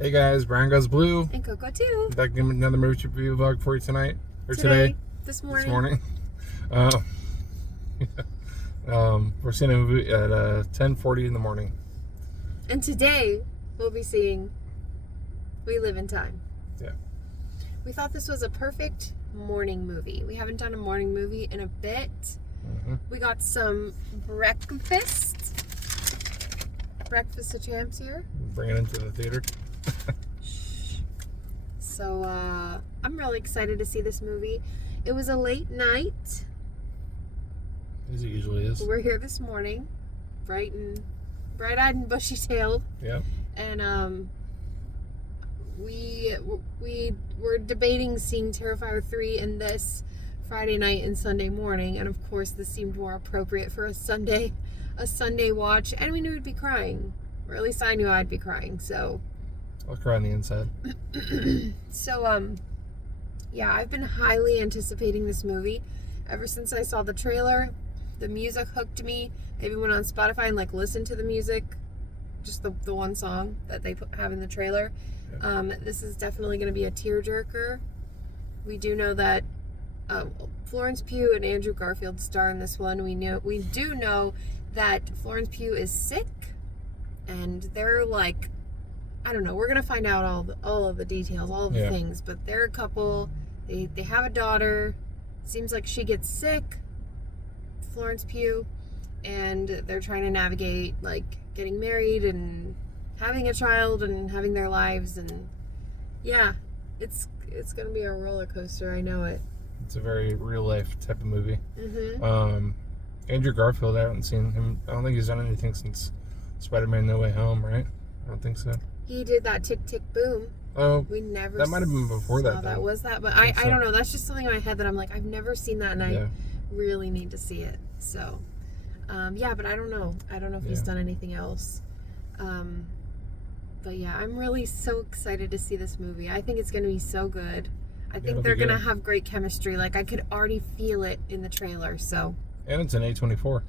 Hey guys, Brian Goes Blue. And Coco too. Back in another movie review vlog for you tonight. Or This This morning. morning. We're seeing a movie at 10:40 in the morning. And today we'll be seeing We Live in Time. Yeah. We thought this was a perfect morning movie. We haven't done a morning movie in a bit. Mm-hmm. We got some breakfast of champs here. Bring it into the theater. So I'm really excited to see this movie. It was a late night. As it usually is. We're here this morning, bright-eyed and bushy-tailed. Yeah. And we were debating seeing Terrifier 3 in this Friday night and Sunday morning, and of course this seemed more appropriate for a Sunday watch, and we knew we'd be crying, or at least I knew I'd be crying. So I'll cry on the inside. So yeah, I've been highly anticipating this movie ever since I saw the trailer. The music hooked me. I even went on Spotify and listened to the music, just the one song that they have in the trailer. Yeah. This is definitely going to be a tearjerker. We do know that Florence Pugh and Andrew Garfield star in this one. We do know that Florence Pugh is sick, and they're I don't know. We're gonna find out all of the details, all of the things. But they're a couple. They have a daughter. Seems like she gets sick, Florence Pugh, and they're trying to navigate getting married and having a child and having their lives. And yeah, it's gonna be a roller coaster. I know it. It's a very real life type of movie. Mm-hmm. Andrew Garfield, I haven't seen him. I don't think he's done anything since Spider-Man: No Way Home, right? I don't think so. He did that Tick Tick Boom. Oh, we never. That might have been before that. That was that, but I don't know. That's just something in my head that I'm I've never seen that, and I really need to see it. So, yeah, but I don't know. I don't know if he's done anything else. But yeah, I'm really so excited to see this movie. I think it's going to be so good. I think they're going to have great chemistry. I could already feel it in the trailer. So. And it's an A24.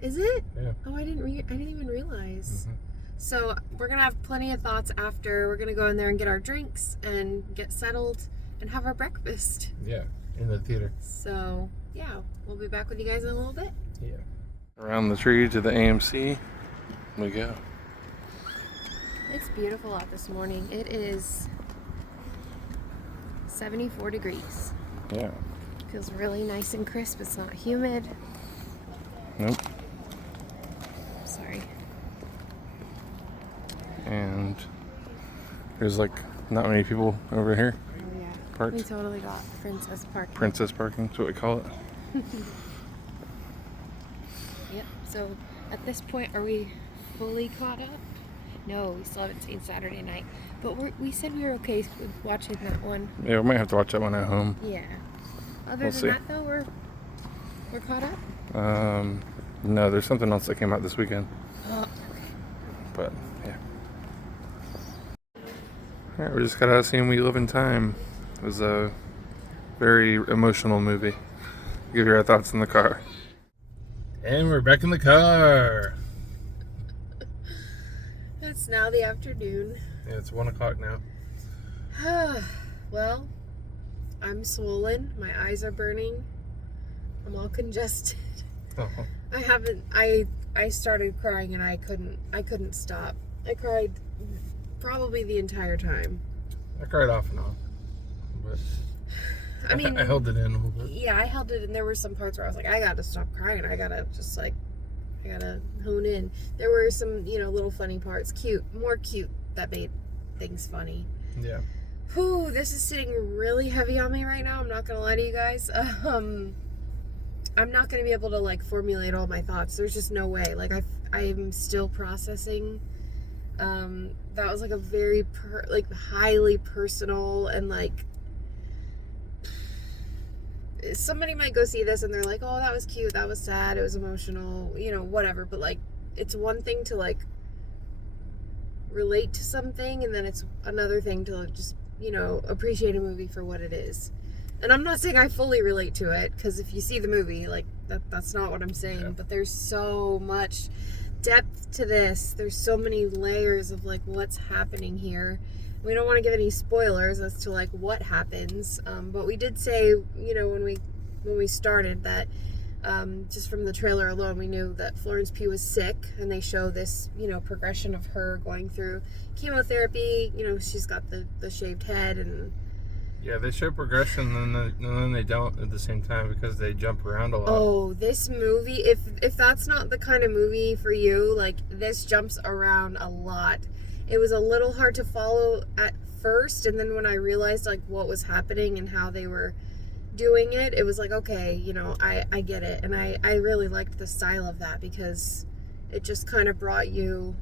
Is it? Yeah. Oh, I didn't even realize. Mm-hmm. So we're going to have plenty of thoughts after. We're going to go in there and get our drinks and get settled and have our breakfast. Yeah, in the theater. So, yeah, we'll be back with you guys in a little bit. Yeah. Around the tree to the AMC we go. It's beautiful out this morning. It is 74 degrees. Yeah. Feels really nice and crisp. It's not humid. Nope. Sorry. And there's not many people over here. Oh yeah. Parked. We totally got princess parking. Princess parking, that's what we call it. Yep. So at this point, are we fully caught up? No, we still haven't seen Saturday Night. But we said we were okay with watching that one. Yeah, we might have to watch that one at home. Yeah. Other than that, though, we're caught up? No, there's something else that came out this weekend. Oh, okay. But, yeah. Alright, we just got out of seeing We Live in Time. It was a very emotional movie. Give you our thoughts in the car. And we're back in the car. It's now the afternoon. Yeah, it's 1 o'clock now. Well, I'm swollen. My eyes are burning. I'm all congested. Oh. I started crying and I couldn't stop. I cried probably the entire time. I cried off and on. But I mean, I held it in a little bit. Yeah, I held it, and there were some parts where I was I gotta stop crying. I gotta just I gotta hone in. There were some, little funny parts. More cute, that made things funny. Yeah. Whew, this is sitting really heavy on me right now. I'm not gonna lie to you guys. I'm not gonna be able to formulate all my thoughts. There's just no way. I'm still processing. That was a very highly personal and somebody might go see this and they're oh, that was cute, that was sad, it was emotional, whatever. But it's one thing to relate to something, and then it's another thing to just appreciate a movie for what it is. And I'm not saying I fully relate to it, because if you see the movie, that's not what I'm saying. But there's so much depth to this. There's so many layers of like what's happening here. We don't want to give any spoilers as to like what happens, but we did say, you know, when we started that just from the trailer alone, we knew that Florence Pugh was sick, and they show this, you know, progression of her going through chemotherapy. You know, she's got the shaved head, and yeah, they show progression, and then they don't at the same time because they jump around a lot. oh, this movie, if that's not the kind of movie for you, like, this jumps around a lot. It was a little hard to follow at first, and then when I realized like what was happening and how they were doing it, it was like, okay, you know, I get it. And I really liked the style of that, because it just kind of brought you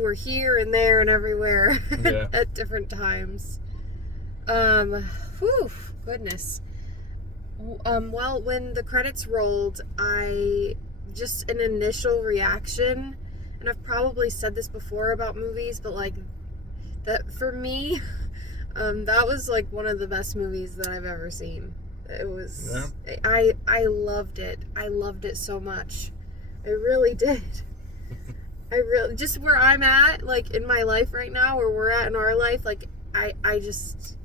were here and there and everywhere Yeah. at different times. Whew, goodness. Well, when the credits rolled, just an initial reaction, and I've probably said this before about movies, but like that for me, that was like one of the best movies that I've ever seen. It was, yeah. I loved it. I loved it so much. I really did. I really, just where I'm at, like in my life right now, where we're at in our life, like I just,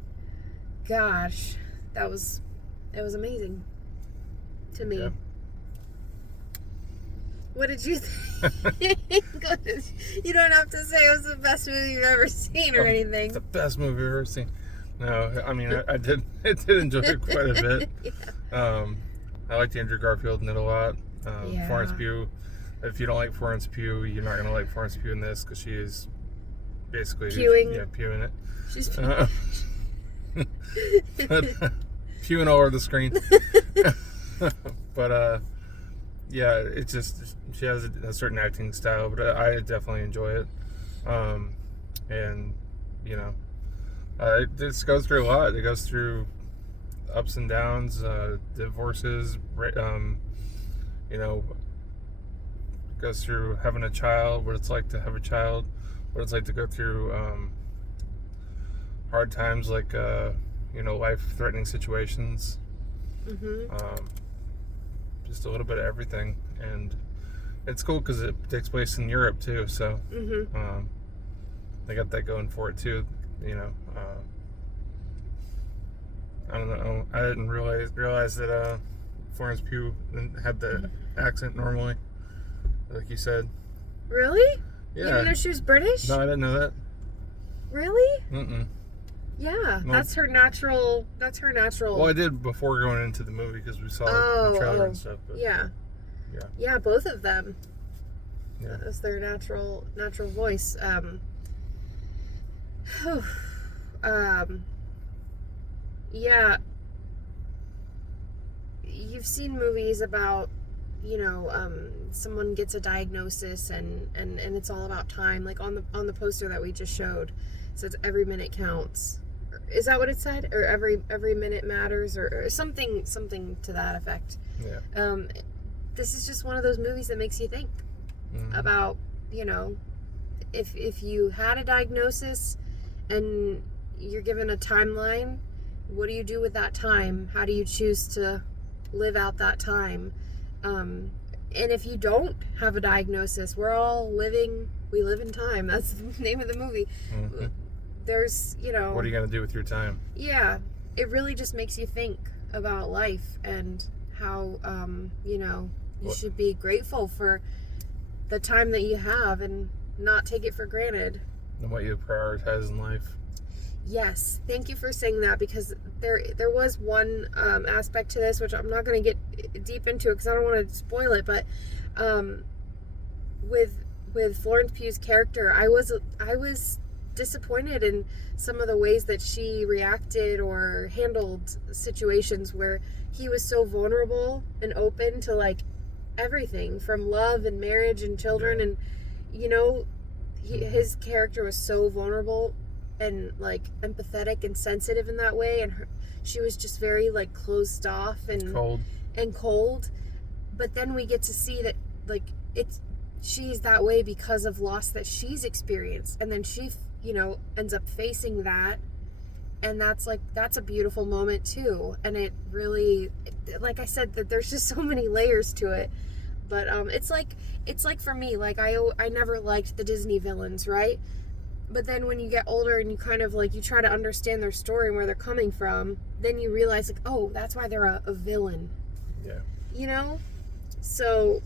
gosh, it was amazing to me. Yeah. What did you think? You don't have to say it was the best movie you've ever seen or anything. The best movie I've ever seen. No, I mean, I did enjoy it quite a bit. Yeah. I liked Andrew Garfield in it a lot. Yeah. Florence Pugh. If you don't like Florence Pugh, you're not going to like Florence Pugh in this, because she is basically pewing it. She's pewing all over the screen. But yeah, it's just, she has a certain acting style, but I definitely enjoy it. And you know, it just goes through a lot. It goes through ups and downs, divorces, you know, goes through having a child, what it's like to have a child, what it's like to go through hard times, like you know, life-threatening situations. Mm-hmm. Just a little bit of everything, and it's cool because it takes place in Europe too. So mm-hmm. They got that going for it too. You know, I don't know. I didn't realize that Florence Pugh had the accent normally, like you said. Really? Yeah. You didn't know she was British? No, I didn't know that. Really? Mm-mm. Yeah, well, that's her natural. Well, I did before going into the movie, because we saw the trailer and stuff. But yeah, both of them. Yeah, that's their natural voice. Yeah. You've seen movies about, you know, someone gets a diagnosis and it's all about time. Like on the poster that we just showed, it says every minute counts. Is that what it said? Or every minute matters, or something to that effect. Yeah. This is just one of those movies that makes you think mm-hmm. about, you know, if you had a diagnosis and you're given a timeline, what do you do with that time? How do you choose to live out that time? And if you don't have a diagnosis, we live in time. That's the name of the movie. Mm-hmm. There's, you know... What are you going to do with your time? Yeah. It really just makes you think about life and how, you know, you should be grateful for the time that you have and not take it for granted. And what you prioritize in life. Yes. Thank you for saying that, because there was one aspect to this, which I'm not going to get deep into because I don't want to spoil it, but with Florence Pugh's character, I was disappointed in some of the ways that she reacted or handled situations where he was so vulnerable and open to like everything from love and marriage and children, and you know, his character was so vulnerable and like empathetic and sensitive in that way, and she was just very like closed off and cold. But then we get to see that like she's that way because of loss that she's experienced, and then she, you know, ends up facing that, and that's a beautiful moment too. And it really, like I said, that there's just so many layers to it, But it's like for me, like I never liked the Disney villains, right? But then when you get older and you kind of like you try to understand their story and where they're coming from, then you realize like, oh, that's why they're a villain. Yeah. You know? So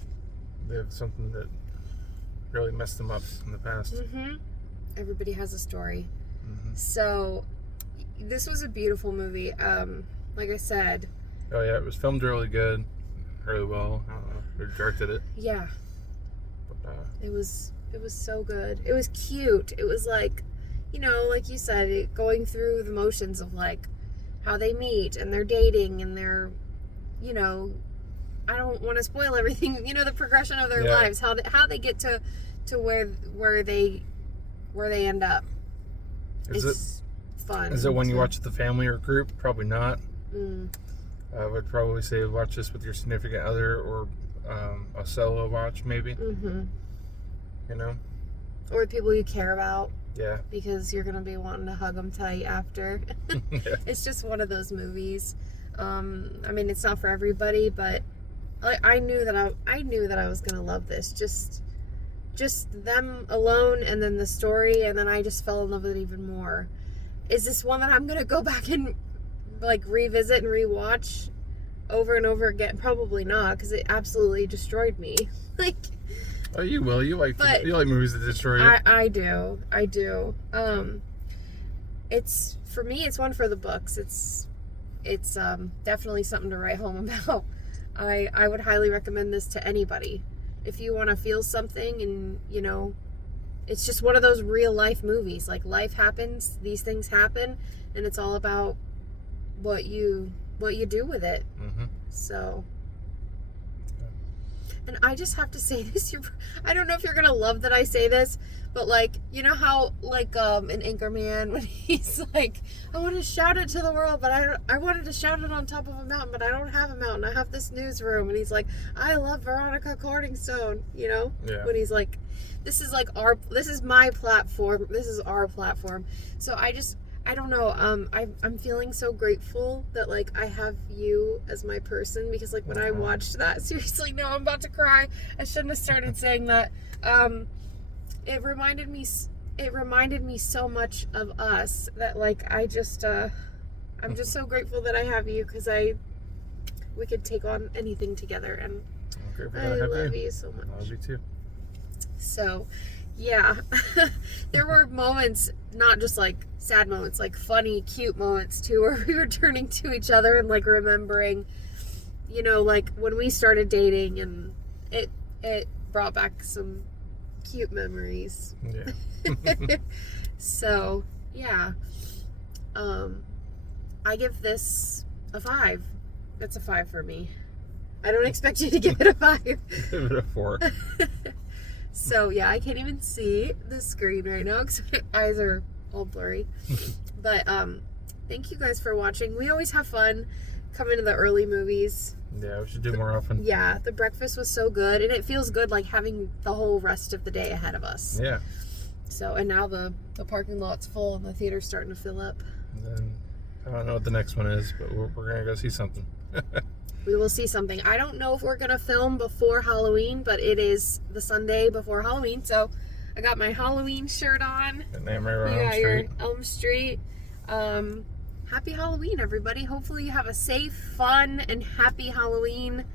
they have something that really messed them up in the past. Everybody has a story. So this was a beautiful movie. Like I said. Oh yeah, it was filmed really good, really well. I don't know who directed it. Yeah. But, it was so good. It was cute. It was like, you know, like you said, going through the motions of like how they meet and they're dating and they're, you know, I don't want to spoil everything. You know, the progression of their lives, how they get to where they end up. It's fun. Is it when you watch with the family or group? Probably not. I would probably say watch this with your significant other or a solo watch, maybe. You know? Or with people you care about. Yeah. Because you're going to be wanting to hug them tight after. Yeah. It's just one of those movies. I mean, it's not for everybody, but I knew that I was going to love this. Just them alone and then the story, and then I just fell in love with it even more. Is this one that I'm going to go back and like revisit and rewatch over and over again? Probably not, because it absolutely destroyed me. Like, oh, you will. You like movies that destroy you. I do. It's, for me, it's one for the books. It's definitely something to write home about. I would highly recommend this to anybody. If you want to feel something and, you know, it's just one of those real life movies. Like, life happens, these things happen, and it's all about what you do with it. So, and I just have to say this, I don't know if you're gonna love that I say this, but like, you know how like in Anchorman when he's like, I want to shout it to the world, but I wanted to shout it on top of a mountain, but I don't have a mountain, I have this newsroom, and he's like, I love Veronica Corningstone, you know? Yeah. When he's like, this is my platform, this is our platform. So I don't know, I'm feeling so grateful that like I have you as my person, because like when I watched that, seriously, no, I'm about to cry. I shouldn't have started saying that. It reminded me so much of us that like I'm just so grateful that I have you, because we could take on anything together, and I love you so much. I love you too. So, yeah, there were moments, not just like sad moments, like funny, cute moments too, where we were turning to each other and like remembering, you know, like when we started dating, and it brought back some cute memories. Yeah. So, yeah, I give this a 5. That's a 5 for me. I don't expect you to give it a 5. Give it a 4. So, yeah, I can't even see the screen right now because my eyes are all blurry. But thank you guys for watching. We always have fun coming to the early movies. Yeah, we should do more often. Yeah, the breakfast was so good, and it feels good like having the whole rest of the day ahead of us. Yeah. So, and now the parking lot's full and the theater's starting to fill up. And then, I don't know what the next one is, but we're going to go see something. We will see something. I don't know if we're going to film before Halloween, but it is the Sunday before Halloween, so I got my Halloween shirt on. And I'm right around Elm Street. You're Elm Street. Happy Halloween, everybody. Hopefully you have a safe, fun, and happy Halloween.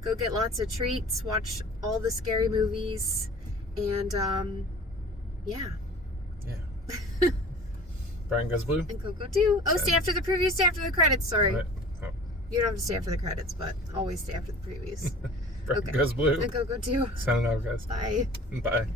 Go get lots of treats. Watch all the scary movies. And, yeah. Yeah. Brian Goes Blue. And Coco too. Oh, stay after the preview, stay after the credits. Sorry. Right. Oh. You don't have to stay after the credits, but always stay after the previews. Brian Okay. Goes Blue. And Coco too. Signing out, guys. Bye. Bye.